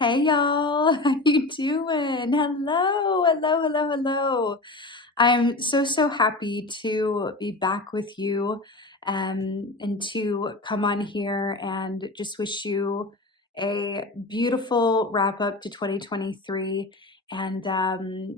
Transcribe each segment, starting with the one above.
Hey y'all, how you doing? Hello. I'm so happy to be back with you and to come on here and just wish you a beautiful wrap up to 2023 and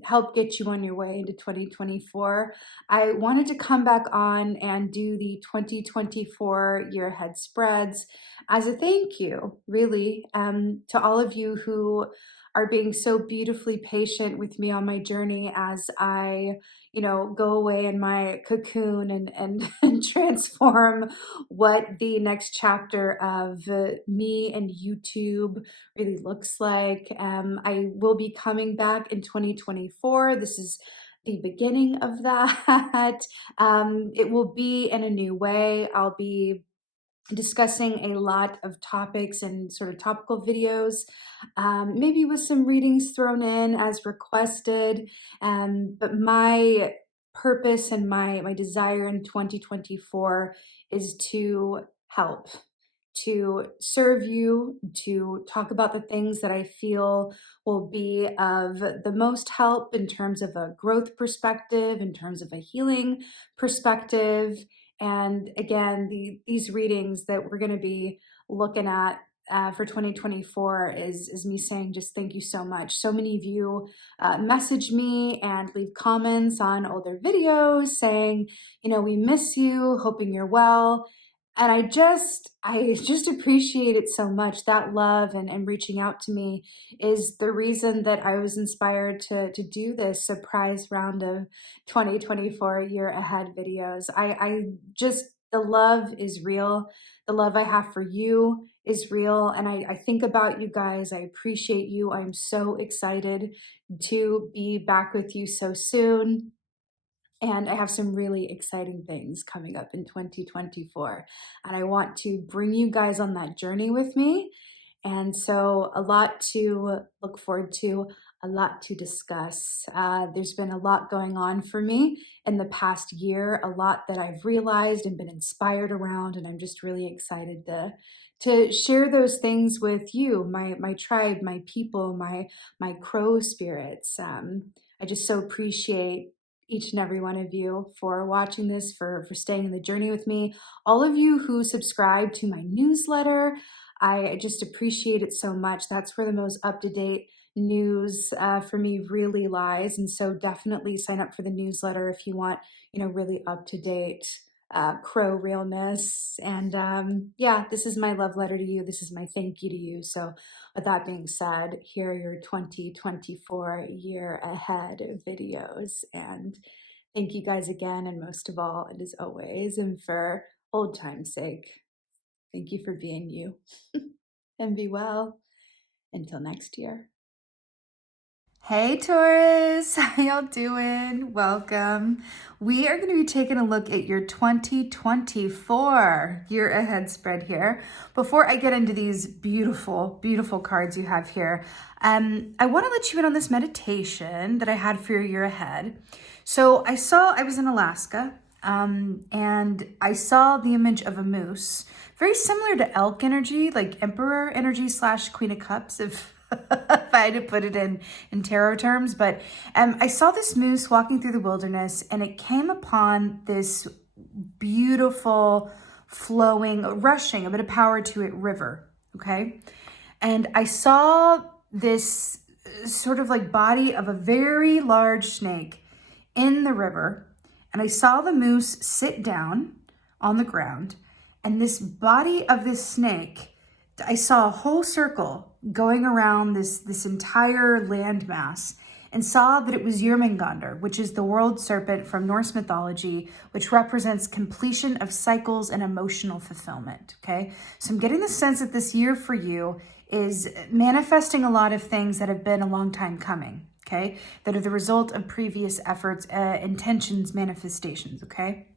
help get you on your way into 2024. I wanted to come back on and do the 2024 year ahead spreads as a thank you, really, to all of you who are being so beautifully patient with me on my journey as I, go away in my cocoon and, and transform what the next chapter of me and YouTube really looks like. I will be coming back in 2024. This is the beginning of that. It will be in a new way. I'll be discussing a lot of topics and sort of topical videos, maybe with some readings thrown in as requested. But my purpose and my desire in 2024 is to help, to serve you, to talk about the things that I feel will be of the most help in terms of a growth perspective, in terms of a healing perspective. And again, these readings that we're going to be looking at for 2024 is me saying just thank you so much. So many of you message me and leave comments on older videos saying, we miss you, hoping you're well. And I just appreciate it so much. That love and reaching out to me is the reason that I was inspired to do this surprise round of 2024 year ahead videos. I just, the love is real. The love I have for you is real. And I think about you guys. I appreciate you. I'm so excited to be back with you so soon. And I have some really exciting things coming up in 2024. And I want to bring you guys on that journey with me. And so, a lot to look forward to, a lot to discuss. There's been a lot going on for me in the past year, a lot that I've realized and been inspired around. And I'm just really excited to share those things with you, my tribe, my people, my crow spirits. I just so appreciate each and every one of you for watching this, for staying in the journey with me. All of you who subscribe to my newsletter, I just appreciate it so much. That's where the most up-to-date news for me really lies. And so definitely sign up for the newsletter if you want, really up-to-date crow realness. And yeah, this is my love letter to you. This is my thank you to you. So with that being said, here are your 2024 year ahead videos. And thank you guys again. And most of all, and as always, and for old time's sake, thank you for being you. And be well until next year. Hey Taurus, how y'all doing? Welcome. We are going to be taking a look at your 2024 year ahead spread here. Before I get into these beautiful, beautiful cards you have here, I want to let you in on this meditation that I had for your year ahead. So I was in Alaska, and I saw the image of a moose, very similar to elk energy, like emperor energy / queen of cups, if if I had to put it in tarot terms. But I saw this moose walking through the wilderness, and it came upon this beautiful, flowing, rushing, a bit of power to it river, okay? And I saw this sort of like body of a very large snake in the river, and I saw the moose sit down on the ground, and this body of this snake, I saw a whole circle going around this entire landmass, and saw that it was Jörmungandr, which is the world serpent from Norse mythology, which represents completion of cycles and emotional fulfillment, okay? So I'm getting the sense that this year for you is manifesting a lot of things that have been a long time coming, okay? That are the result of previous efforts, intentions, manifestations, okay?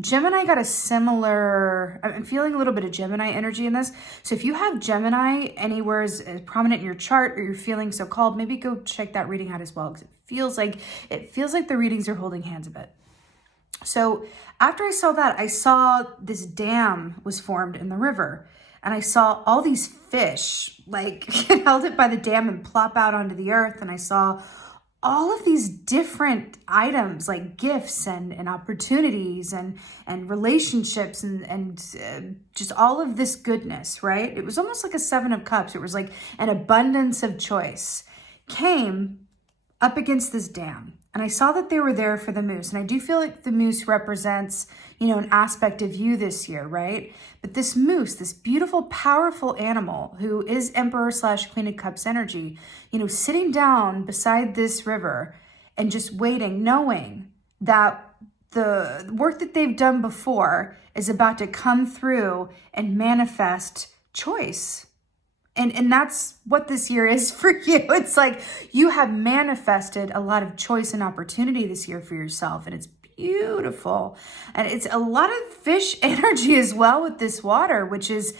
Gemini got a similar, I'm feeling a little bit of Gemini energy in this. So if you have Gemini anywhere as prominent in your chart, or you're feeling so called, maybe go check that reading out as well, because it feels like the readings are holding hands a bit. So after I saw that, I saw this dam was formed in the river. and I saw all these fish, like held it by the dam and plop out onto the earth. And I saw all of these different items like gifts and opportunities and relationships and just all of this goodness, right? It was almost like a 7 of Cups. It was like an abundance of choice came up against this dam. And I saw that they were there for the moose. And I do feel like the moose represents, an aspect of you this year, right? But this moose, this beautiful, powerful animal who is Emperor/Queen of Cups energy, sitting down beside this river and just waiting, knowing that the work that they've done before is about to come through and manifest choice. And that's what this year is for you. It's like you have manifested a lot of choice and opportunity this year for yourself. And it's beautiful. And it's a lot of fish energy as well with this water, which is,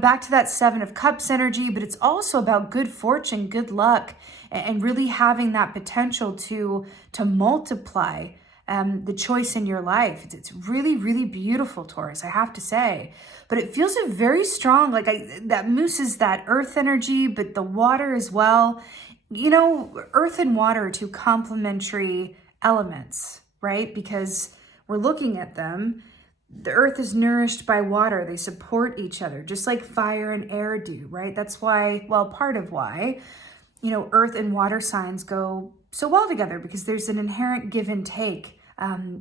back to that 7 of Cups energy. But it's also about good fortune, good luck, and really having that potential to multiply the choice in your life. It's really, really beautiful, Taurus, I have to say. But it feels a very strong, like that moose is that earth energy, but the water as well. Earth and water are two complementary elements, right? Because we're looking at them. The earth is nourished by water. They support each other, just like fire and air do, right? That's why, part of why, earth and water signs go so well together, because there's an inherent give and take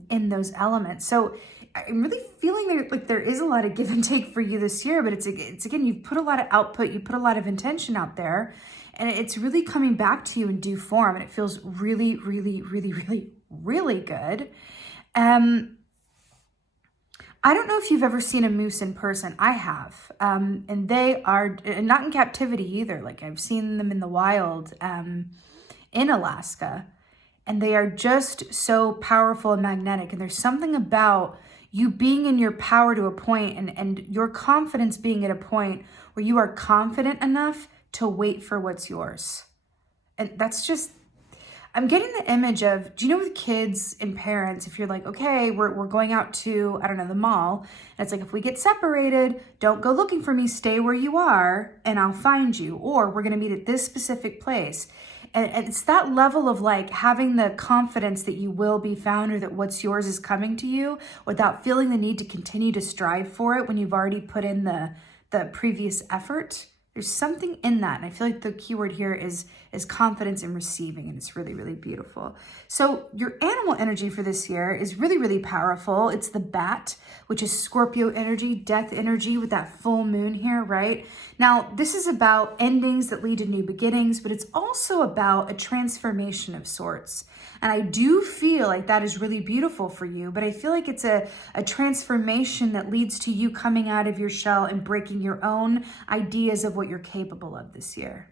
in those elements. So I'm really feeling there is a lot of give and take for you this year, but it's again, you've put a lot of output, you put a lot of intention out there, and it's really coming back to you in due form, and it feels really, really, really, really, really good. I don't know if you've ever seen a moose in person. I have, and they are not in captivity either. Like I've seen them in the wild in Alaska, and they are just so powerful and magnetic. And there's something about you being in your power to a point and your confidence being at a point where you are confident enough to wait for what's yours. And that's just, I'm getting the image of, do you know with kids and parents, if you're like, okay, we're going out to, I don't know, the mall, and it's like, if we get separated, don't go looking for me, stay where you are and I'll find you, or we're going to meet at this specific place. And it's that level of like having the confidence that you will be found, or that what's yours is coming to you without feeling the need to continue to strive for it when you've already put in the previous effort. There's something in that. And I feel like the keyword here is confidence in receiving, and it's really, really beautiful. So your animal energy for this year is really, really powerful. It's the bat, which is Scorpio energy, death energy with that full moon here, right? Now, this is about endings that lead to new beginnings, but it's also about a transformation of sorts. And I do feel like that is really beautiful for you, but I feel like it's a transformation that leads to you coming out of your shell and breaking your own ideas of what you're capable of this year.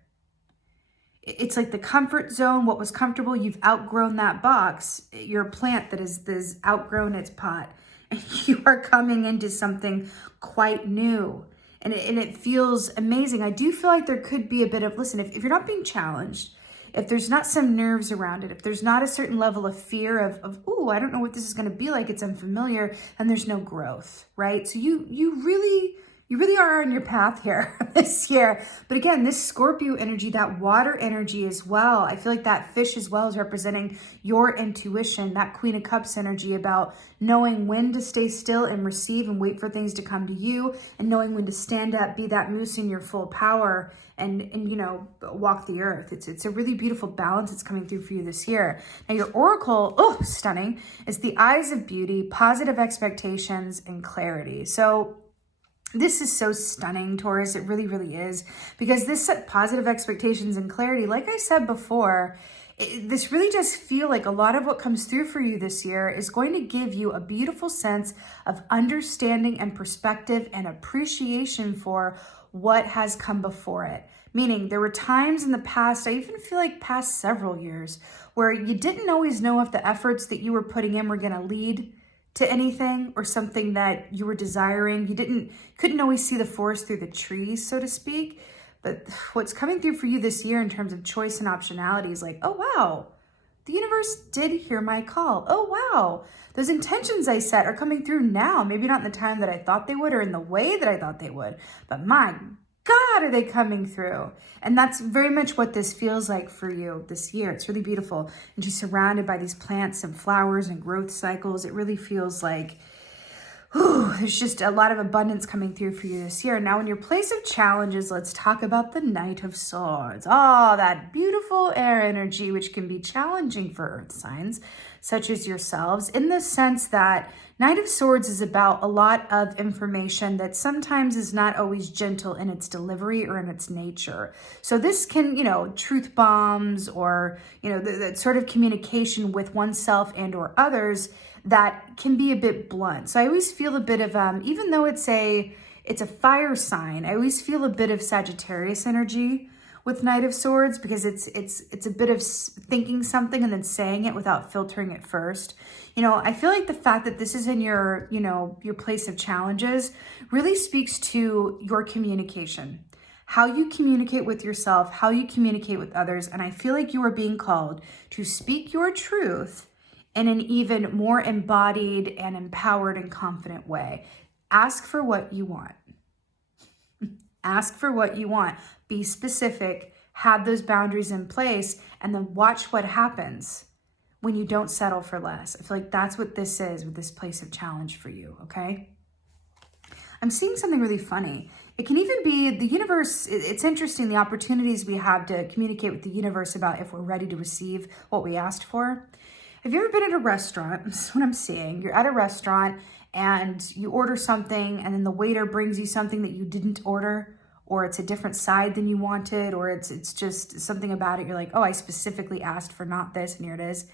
It's like the comfort zone, what was comfortable, you've outgrown that box. You're a plant that has outgrown its pot, and you are coming into something quite new. And it feels amazing. I do feel like there could be a bit of, listen, if you're not being challenged, if there's not some nerves around it, if there's not a certain level of fear of ooh, I don't know what this is going to be like, it's unfamiliar, and there's no growth, right? So you really are on your path here this year. But again, this Scorpio energy, that water energy as well, I feel like that fish as well is representing your intuition, that Queen of Cups energy about knowing when to stay still and receive and wait for things to come to you, and knowing when to stand up, be that moose in your full power, and walk the earth. It's a really beautiful balance that's coming through for you this year. Now your oracle, stunning, is the eyes of beauty, positive expectations, and clarity. So this is so stunning, Taurus. It really, really is. Because this positive expectations and clarity, like I said before, this really does feel like a lot of what comes through for you this year is going to give you a beautiful sense of understanding and perspective and appreciation for what has come before it. Meaning there were times in the past, I even feel like past several years, where you didn't always know if the efforts that you were putting in were going to lead to anything or something that you were desiring. You couldn't always see the forest through the trees, so to speak. But what's coming through for you this year in terms of choice and optionality is like, oh wow, the universe did hear my call. Oh, wow. Those intentions I set are coming through now. Maybe not in the time that I thought they would or in the way that I thought they would, but my God, are they coming through? And that's very much what this feels like for you this year. It's really beautiful. And just surrounded by these plants and flowers and growth cycles, it really feels like there's just a lot of abundance coming through for you this year. Now, in your place of challenges, let's talk about the Knight of Swords. Oh, that beautiful air energy, which can be challenging for earth signs, such as yourselves, in the sense that Knight of Swords is about a lot of information that sometimes is not always gentle in its delivery or in its nature. So this can, truth bombs or, the sort of communication with oneself and or others that can be a bit blunt. So I always feel a bit of, even though it's a fire sign, I always feel a bit of Sagittarius energy with Knight of Swords, because it's a bit of thinking something and then saying it without filtering it first. I feel like the fact that this is in your, your place of challenges really speaks to your communication, how you communicate with yourself, how you communicate with others. And I feel like you are being called to speak your truth in an even more embodied and empowered and confident way. Ask for what you want. Ask for what you want. Be specific, have those boundaries in place, and then watch what happens when you don't settle for less. I feel like that's what this is with this place of challenge for you, okay? I'm seeing something really funny. It can even be the universe. It's interesting, the opportunities we have to communicate with the universe about if we're ready to receive what we asked for. Have you ever been at a restaurant? This is what I'm seeing. You're at a restaurant and you order something and then the waiter brings you something that you didn't order, or it's a different side than you wanted, or it's just something about it. You're like, oh, I specifically asked for not this, and here it is.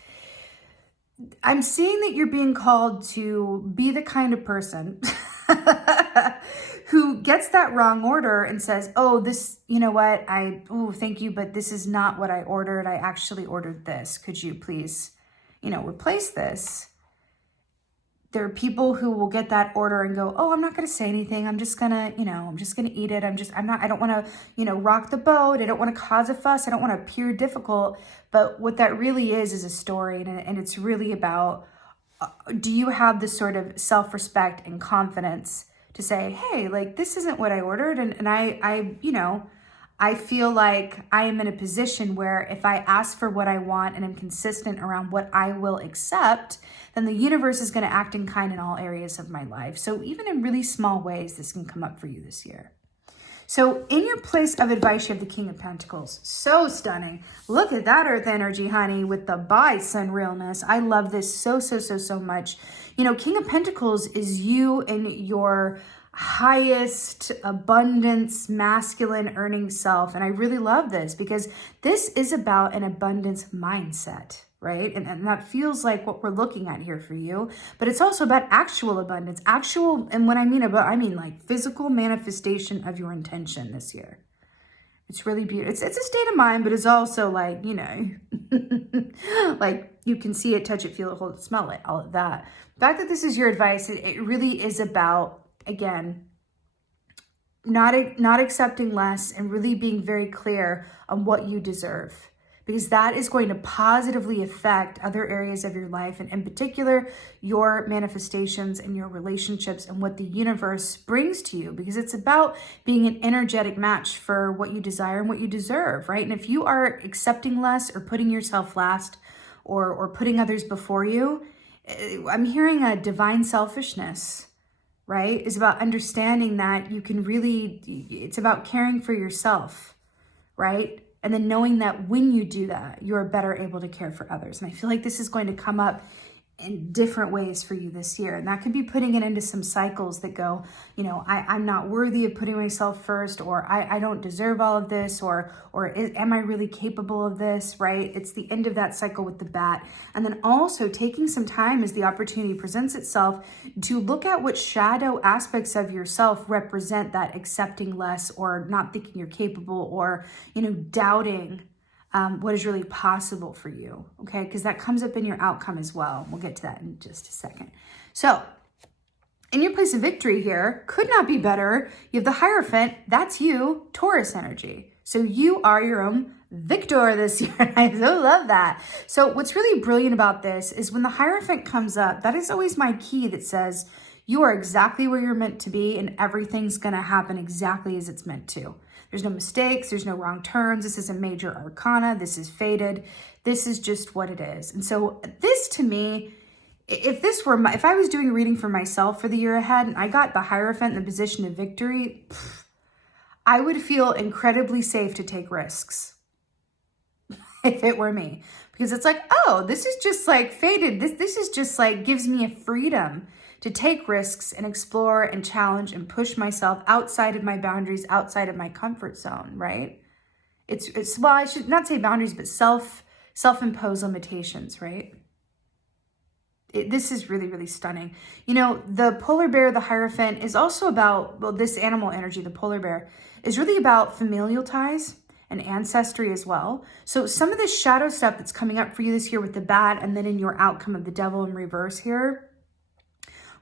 I'm seeing that you're being called to be the kind of person who gets that wrong order and says, oh, this, you know what? Thank you, but this is not what I ordered. I actually ordered this. Could you please, replace this? There are people who will get that order and go, oh, I'm not going to say anything. I'm just going to, I'm just going to eat it. I don't want to, rock the boat. I don't want to cause a fuss. I don't want to appear difficult. But what that really is a story. And it's really about, do you have this sort of self-respect and confidence to say, hey, like, this isn't what I ordered. And I feel like I am in a position where if I ask for what I want and I'm consistent around what I will accept, then the universe is going to act in kind in all areas of my life. So even in really small ways, this can come up for you this year. So in your place of advice, you have the King of Pentacles. So stunning. Look at that earth energy, honey, with the bison realness. I love this so much. King of Pentacles is you and your highest abundance, masculine earning self. And I really love this because this is about an abundance mindset, right? And that feels like what we're looking at here for you, but it's also about actual abundance, and what I mean like physical manifestation of your intention this year. It's really beautiful. It's a state of mind, but it's also like, like you can see it, touch it, feel it, hold it, smell it, all of that. The fact that this is your advice, it really is about, again, not accepting less and really being very clear on what you deserve, because that is going to positively affect other areas of your life, and in particular, your manifestations and your relationships and what the universe brings to you, because it's about being an energetic match for what you desire and what you deserve, right? And if you are accepting less or putting yourself last or putting others before you, I'm hearing a divine selfishness, right? Is about understanding that you can really, it's about caring for yourself, right? And then knowing that when you do that, you're better able to care for others. And I feel like this is going to come up in different ways for you this year. And that could be putting it into some cycles that go, I'm not worthy of putting myself first, or I don't deserve all of this, or am I really capable of this, right? It's the end of that cycle with the bat. And then also taking some time as the opportunity presents itself to look at what shadow aspects of yourself represent that accepting less, or not thinking you're capable, or, doubting what is really possible for you, okay? Because that comes up in your outcome as well. We'll get to that in just a second. So in your place of victory here, could not be better. You have the Hierophant, that's you, Taurus energy. So you are your own victor this year. I so love that. So what's really brilliant about this is when the Hierophant comes up, that is always my key that says you are exactly where you're meant to be and everything's going to happen exactly as it's meant to. There's no mistakes. There's no wrong turns. This is a major arcana. This is fated. This is just what it is. And so this to me, if I was doing a reading for myself for the year ahead and I got the Hierophant in the position of victory, I would feel incredibly safe to take risks if it were me, because it's like, oh, this is just like fated. This is just like gives me a freedom to take risks and explore and challenge and push myself outside of my boundaries, outside of my comfort zone, right? It's well, I should not say boundaries, but self-imposed limitations, right? This is really, really stunning. You know, the polar bear, the Hierophant, is also about, well, this animal energy, the polar bear, is really about familial ties and ancestry as well. So some of this shadow stuff that's coming up for you this year with the bat and then in your outcome of the devil in reverse here,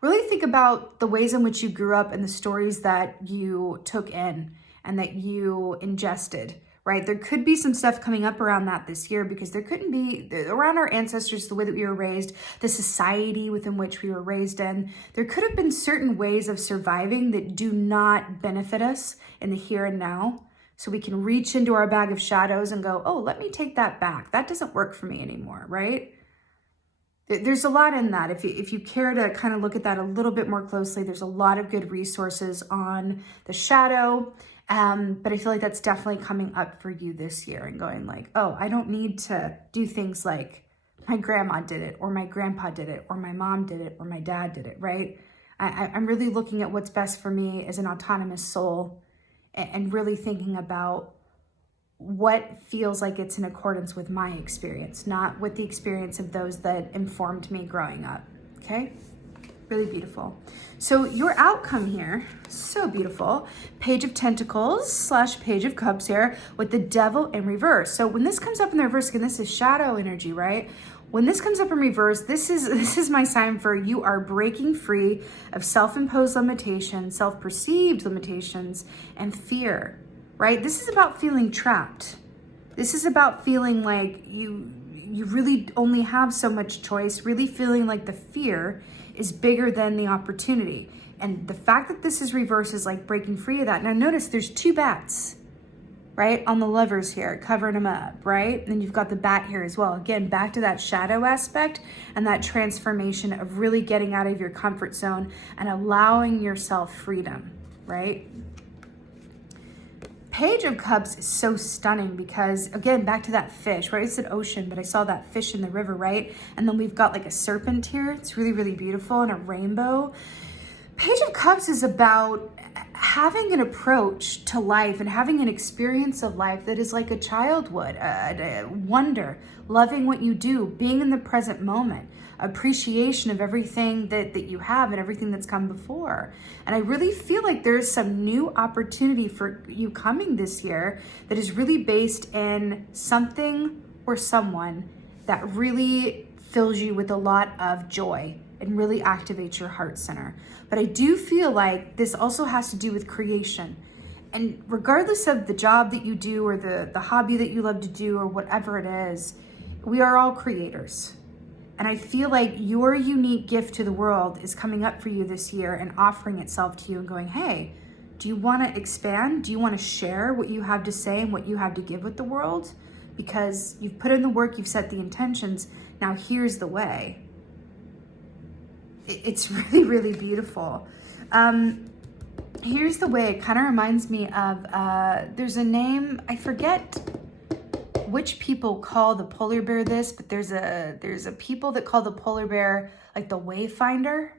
really think about the ways in which you grew up and the stories that you took in and that you ingested, right? There could be some stuff coming up around that this year because there couldn't be, around our ancestors, the way that we were raised, the society within which we were raised in, there could have been certain ways of surviving that do not benefit us in the here and now. So we can reach into our bag of shadows and go, oh, let me take that back. That doesn't work for me anymore, right? There's a lot in that. If you care to kind of look at that a little bit more closely, there's a lot of good resources on the shadow. But I feel like that's definitely coming up for you this year and going like, oh, I don't need to do things like my grandma did it or my grandpa did it or my mom did it or my dad did it, right? I'm really looking at what's best for me as an autonomous soul and really thinking about what feels like it's in accordance with my experience, not with the experience of those that informed me growing up, okay? Really beautiful. So your outcome here, so beautiful. Page of Pentacles / Page of Cups here with the Devil in reverse. So when this comes up in the reverse, again, this is shadow energy, right? When this comes up in reverse, this is my sign for you are breaking free of self-imposed limitations, self-perceived limitations, and fear, right? This is about feeling trapped. This is about feeling like you really only have so much choice, really feeling like the fear is bigger than the opportunity. And the fact that this is reverse is like breaking free of that. Now notice there's two bats, right? On the lovers here, covering them up, right? And then you've got the bat here as well. Again, back to that shadow aspect and that transformation of really getting out of your comfort zone and allowing yourself freedom, right? Page of Cups is so stunning because, again, back to that fish, right? I said ocean, but I saw that fish in the river, right? And then we've got like a serpent here. It's really, really beautiful, and a rainbow. Page of Cups is about having an approach to life and having an experience of life that is like a child would, wonder, loving what you do, being in the present moment, appreciation of everything that you have and everything that's come before. And I really feel like there's some new opportunity for you coming this year that is really based in something or someone that really fills you with a lot of joy and really activates your heart center. But I do feel like this also has to do with creation. And regardless of the job that you do or the hobby that you love to do or whatever it is, we are all creators. And I feel like your unique gift to the world is coming up for you this year and offering itself to you and going, hey, do you want to expand? Do you want to share what you have to say and what you have to give with the world? Because you've put in the work, you've set the intentions. Now here's the way. It's really, really beautiful. Here's the way. It kind of reminds me of, there's a name, I forget which people call the polar bear this, but there's a people that call the polar bear like the wayfinder.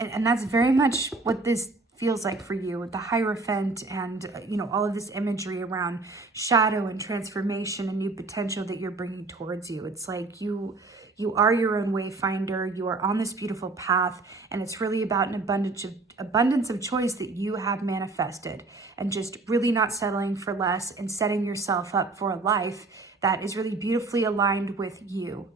And that's very much what this feels like for you with the Hierophant and, all of this imagery around shadow and transformation and new potential that you're bringing towards you. It's like you are your own wayfinder. You are on this beautiful path, and it's really about an abundance of choice that you have manifested, and just really not settling for less and setting yourself up for a life that is really beautifully aligned with you.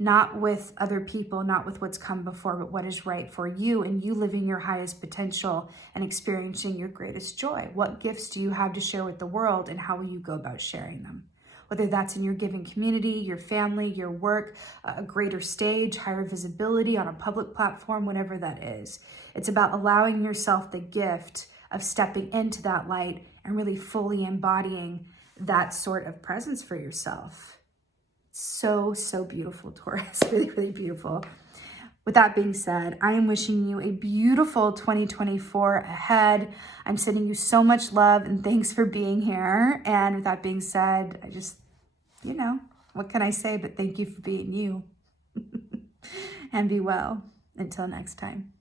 not with other people, not with what's come before, but what is right for you and you living your highest potential and experiencing your greatest joy. What gifts do you have to share with the world, and how will you go about sharing them? Whether that's in your giving community, your family, your work, a greater stage, higher visibility on a public platform, whatever that is. It's about allowing yourself the gift of stepping into that light and really fully embodying that sort of presence for yourself. So, so beautiful, Taurus. Really, really beautiful. With that being said, I am wishing you a beautiful 2024 ahead. I'm sending you so much love and thanks for being here. And with that being said, I just, what can I say but thank you for being you. And be well. Until next time.